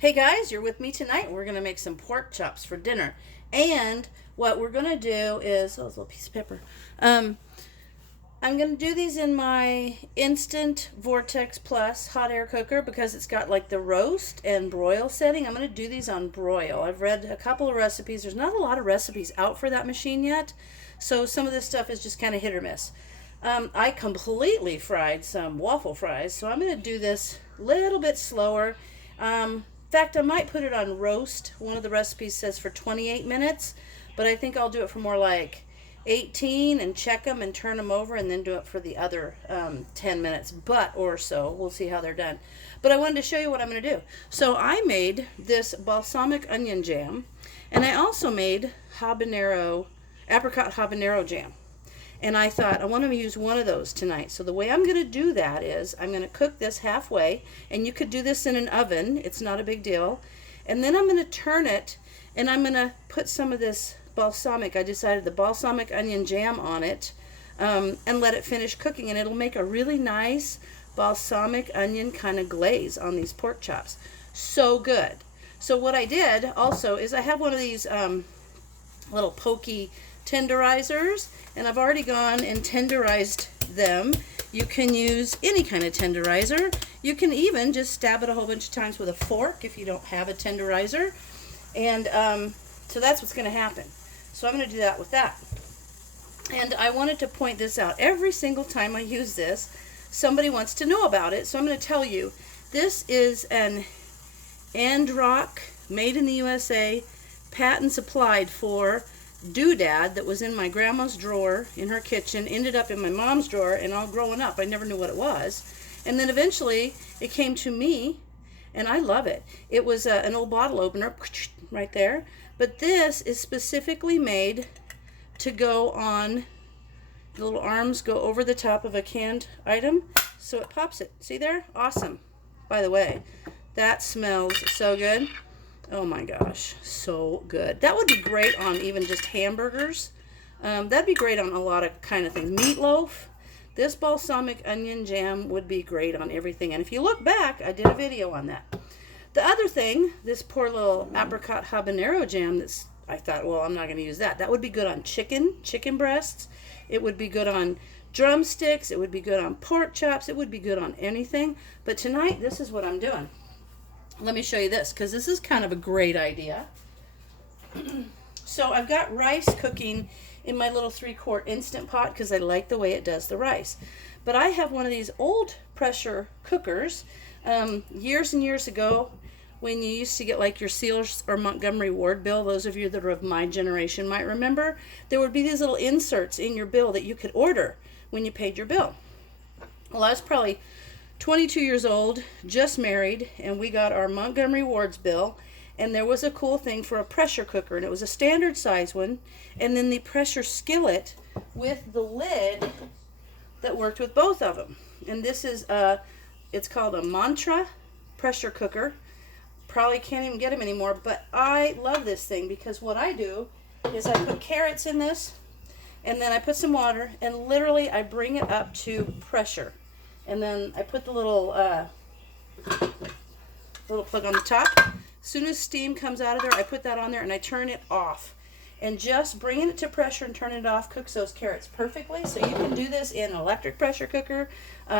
Hey guys, you're with me tonight. We're going to make some pork chops for dinner. And what we're going to do is, oh, it's a little piece of pepper. I'm going to do these in my Instant Vortex Plus hot air cooker because it's got like the roast and broil setting. I'm going to do these on broil. I've read a couple of recipes. There's not a lot of recipes out for that machine yet. So some of this stuff is just kind of hit or miss. I completely fried some waffle fries, so I'm going to do this a little bit slower. In fact, I might put it on roast. One of the recipes says for 28 minutes, but I think I'll do it for more like 18 and check them and turn them over and then do it for the other 10 minutes or so. We'll see how they're done. But I wanted to show you what I'm going to do. So I made this balsamic onion jam, and I also made apricot habanero jam. And I thought I want to use one of those tonight. So the way I'm going to do that is I'm going to cook this halfway, and you could do this in an oven. It's not a big deal. And then I'm going to turn it, and I'm going to put some of this I decided the balsamic onion jam on it, and let it finish cooking, and it'll make a really nice balsamic onion kind of glaze on these pork chops. So good. So what I did also is I have one of these little pokey tenderizers, and I've already gone and tenderized them. You can use any kind of tenderizer. You can even just stab it a whole bunch of times with a fork if you don't have a tenderizer. And so that's what's going to happen. So I'm going to do that with that. And I wanted to point this out. Every single time I use this, somebody wants to know about it. So I'm going to tell you, this is an Androck, made in the USA, patent supplied for doodad that was in my grandma's drawer in her kitchen, ended up in my mom's drawer, and all growing up I never knew what it was. And then eventually it came to me, and I love it. It was an old bottle opener right there, but this is specifically made to go on, the little arms go over the top of a canned item, so it pops it. See there? Awesome. By the way, that smells so good. Oh my gosh, so good. That would be great on even just hamburgers. That'd be great on a lot of kind of things. Meatloaf. This balsamic onion jam would be great on everything. And if you look back, I did a video on that. The other thing, this poor little apricot habanero jam, I thought, well, I'm not going to use that. That would be good on chicken breasts. It would be good on drumsticks. It would be good on pork chops. It would be good on anything. But tonight, this is what I'm doing. Let me show you this, because this is kind of a great idea. So I've got rice cooking in my little 3-quart Instant Pot because I like the way it does the rice. But I have one of these old pressure cookers. Years and years ago, when you used to get like your Sears or Montgomery Ward bill, those of you that are of my generation might remember, there would be these little inserts in your bill that you could order when you paid your bill. Well, I was probably 22 years old, just married, and we got our Montgomery Ward's bill, and there was a cool thing for a pressure cooker, and it was a standard size one, and then the pressure skillet with the lid that worked with both of them. And this is it's called a Mantra pressure cooker. Probably can't even get them anymore, but I love this thing because what I do is I put carrots in this, and then I put some water, and literally I bring it up to pressure. And then I put the little plug on the top. As soon as steam comes out of there, I put that on there and I turn it off. And just bringing it to pressure and turning it off cooks those carrots perfectly. So you can do this in an electric pressure cooker.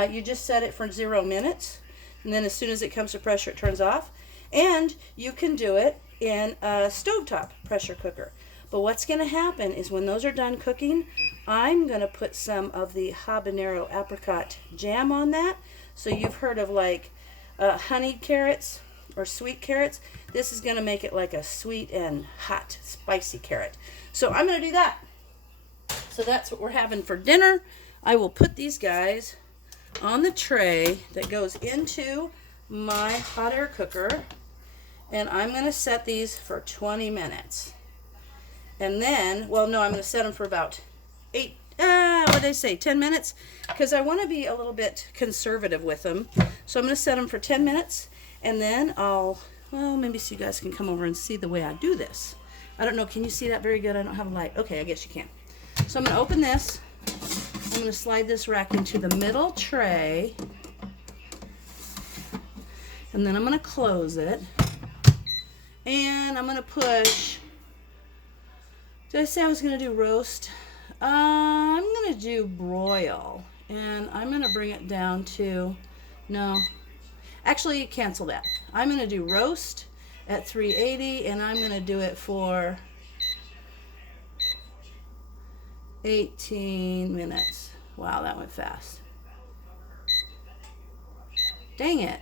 You just set it for 0 minutes. And then as soon as it comes to pressure, it turns off. And you can do it in a stovetop pressure cooker. But what's going to happen is when those are done cooking, I'm going to put some of the habanero apricot jam on that. So you've heard of like honeyed carrots or sweet carrots. This is going to make it like a sweet and hot, spicy carrot. So I'm going to do that. So that's what we're having for dinner. I will put these guys on the tray that goes into my hot air cooker. And I'm going to set these for 20 minutes. And then, well, no, I'm going to set them for about 10 minutes, because I want to be a little bit conservative with them. So I'm going to set them for 10 minutes, and then maybe so you guys can come over and see the way I do this. I don't know, can you see that very good? I don't have a light. Okay, I guess you can. So I'm going to open this. I'm going to slide this rack into the middle tray, and then I'm going to close it. And I'm going to push, did I say I was going to do roast? I'm going to do broil. And I'm going to bring it down to, no, actually cancel that. I'm going to do roast at 380, and I'm going to do it for 18 minutes. Wow, that went fast. Dang it.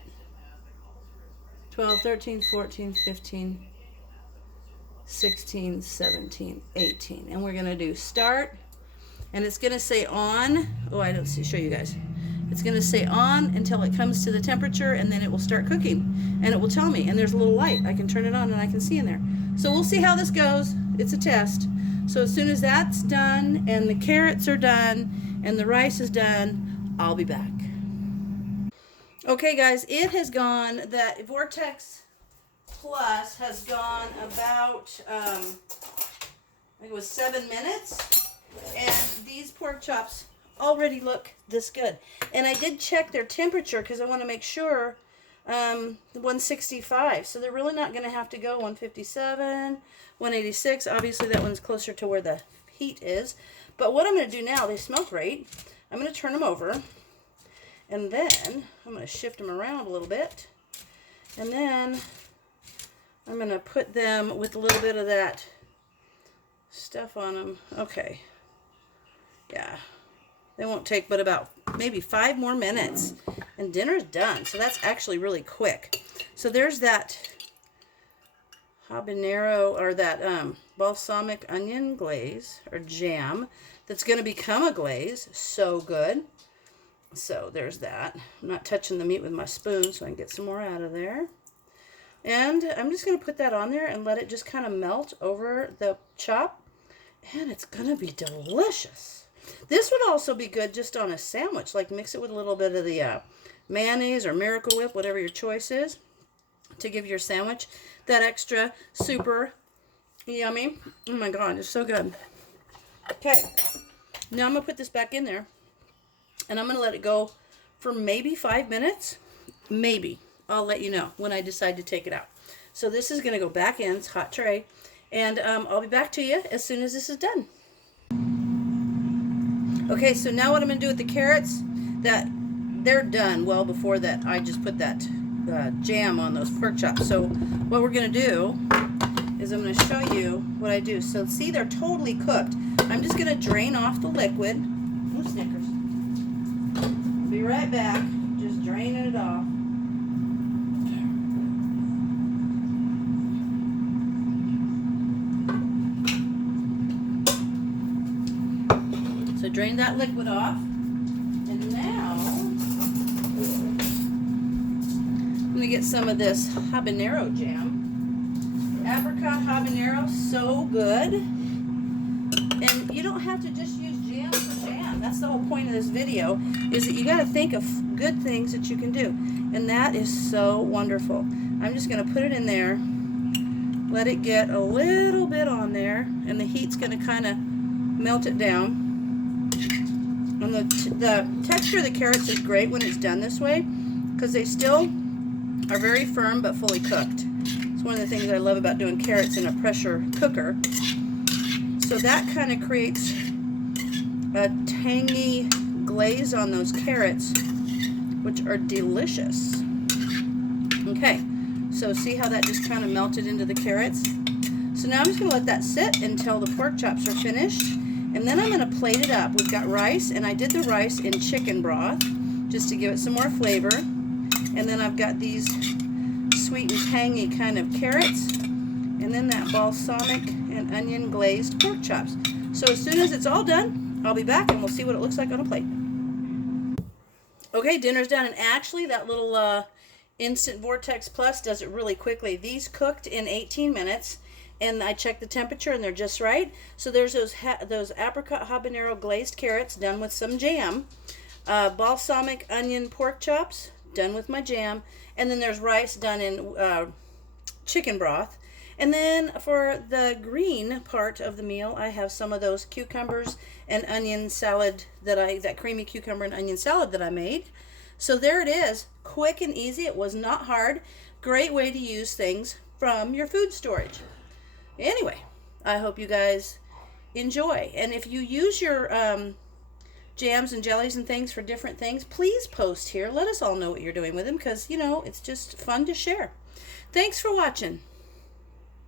12, 13, 14, 15, 16, 17, 18. And we're going to do start. And it's going to say on. Oh, I don't see. Show you guys. It's going to say on until it comes to the temperature, and then it will start cooking. And it will tell me. And there's a little light. I can turn it on and I can see in there. So we'll see how this goes. It's a test. So as soon as that's done and the carrots are done and the rice is done, I'll be back. Okay, guys, it has gone, that Vortex Plus has gone about, I think it was 7 minutes. And these pork chops already look this good. And I did check their temperature because I want to make sure 165. So they're really not going to have to go 157, 186. Obviously, that one's closer to where the heat is. But what I'm going to do now, they smell great. I'm going to turn them over. And then I'm going to shift them around a little bit. And then I'm going to put them with a little bit of that stuff on them. Okay. Yeah. They won't take but about maybe 5 more minutes. And dinner's done. So that's actually really quick. So there's that habanero, or that balsamic onion glaze or jam that's going to become a glaze. So good. So there's that. I'm not touching the meat with my spoon so I can get some more out of there. And I'm just going to put that on there and let it just kind of melt over the chop. And it's going to be delicious. This would also be good just on a sandwich. Like mix it with a little bit of the mayonnaise or Miracle Whip, whatever your choice is, to give your sandwich that extra super yummy. Oh my God, it's so good. Okay, now I'm going to put this back in there. And I'm going to let it go for maybe 5 minutes. Maybe. I'll let you know when I decide to take it out. So this is going to go back in. It's a hot tray. And I'll be back to you as soon as this is done. Okay, so now what I'm going to do with the carrots, that they're done well before that I just put that jam on those pork chops. So what we're going to do is I'm going to show you what I do. So see, they're totally cooked. I'm just going to drain off the liquid. Oh, Snickers. Be right back. Just draining it off. So drain that liquid off. And now I'm going to get some of this habanero jam. Apricot habanero, so good. And you don't have to just use jam for jam. That's the whole point of this video, is that you got to think of good things that you can do. And that is so wonderful. I'm just going to put it in there, let it get a little bit on there, and the heat's going to kind of melt it down. And the texture of the carrots is great when it's done this way, because they still are very firm but fully cooked. It's one of the things I love about doing carrots in a pressure cooker. So that kind of creates a tangy glaze on those carrots, which are delicious. Okay, so see how that just kind of melted into the carrots? So now I'm just going to let that sit until the pork chops are finished. And then I'm going to plate it up. We've got rice, and I did the rice in chicken broth just to give it some more flavor. And then I've got these sweet and tangy kind of carrots. And then that balsamic and onion glazed pork chops. So as soon as it's all done, I'll be back and we'll see what it looks like on a plate. Okay, dinner's done, and actually that little Instant Vortex Plus does it really quickly. These cooked in 18 minutes, and I checked the temperature and they're just right. So there's those apricot habanero glazed carrots done with some jam, balsamic onion pork chops done with my jam, and then there's rice done in chicken broth. And then for the green part of the meal, I have some of those cucumbers and onion salad that creamy cucumber and onion salad that I made. So there it is, quick and easy. It was not hard. Great way to use things from your food storage. Anyway, I hope you guys enjoy. And if you use your jams and jellies and things for different things, please post here. Let us all know what you're doing with them because, it's just fun to share. Thanks for watching.